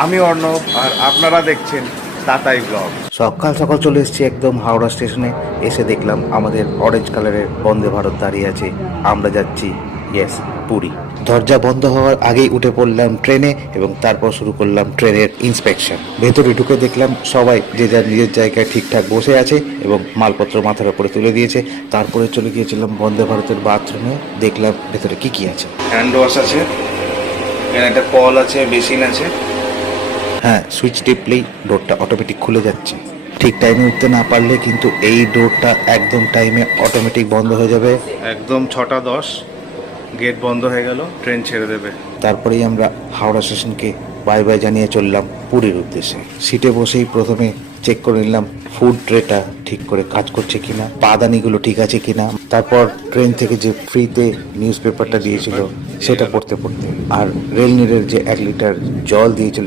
আমি অর্ণব, আর আপনারা দেখছেন তাতাই ব্লগ। সকাল সকাল চলে এসেছি একদম হাওড়া স্টেশনে। এসে দেখলাম আমাদের অরেঞ্জ কালারের বন্দে ভারত দাঁড়িয়ে আছে। আমরা যাচ্ছি পুরী। দরজা বন্ধ হওয়ার আগেই উঠে পড়লাম ট্রেনে এবং তারপর শুরু করলাম ট্রেনের ইন্সপেকশন। ভেতরে ঢুকে দেখলাম সবাই যে যার নিজের জায়গায় ঠিকঠাক বসে আছে এবং মালপত্র মাথার উপরে তুলে দিয়েছে। তারপরে চলে গিয়েছিলাম বন্দে ভারতের বাথরুমে, দেখলাম ভেতরে কি আছে। হ্যান্ড ওয়াশ আছে, এখানে একটা কল আছে, বেসিন আছে। হ্যাঁ, সুইচ টিপলেই ডোরটা অটোমেটিক খুলে যাচ্ছে। ঠিক টাইমে উঠতে না পারলে কিন্তু এই ডোরটা একদম টাইমে অটোমেটিক বন্ধ হয়ে যাবে। একদম 6:10 গেট বন্ধ হয়ে গেল, ট্রেন ছেড়ে দেবে। তারপরেই আমরা হাওড়া স্টেশনকে বাই বাই জানিয়ে চললাম পুরীর উদ্দেশ্যে। সিটে বসেই প্রথমে চেক করে নিলাম ফুড ট্রেটা ঠিক করে কাজ করছে কিনা, পাদানিগুলো ঠিক আছে কিনা। তারপর ট্রেন থেকে যে ফ্রিতে নিউজ পেপারটা দিয়েছিল সেটা পড়তে পড়তে, আর রেল নিরের যে 1 লিটার জল দিয়েছিল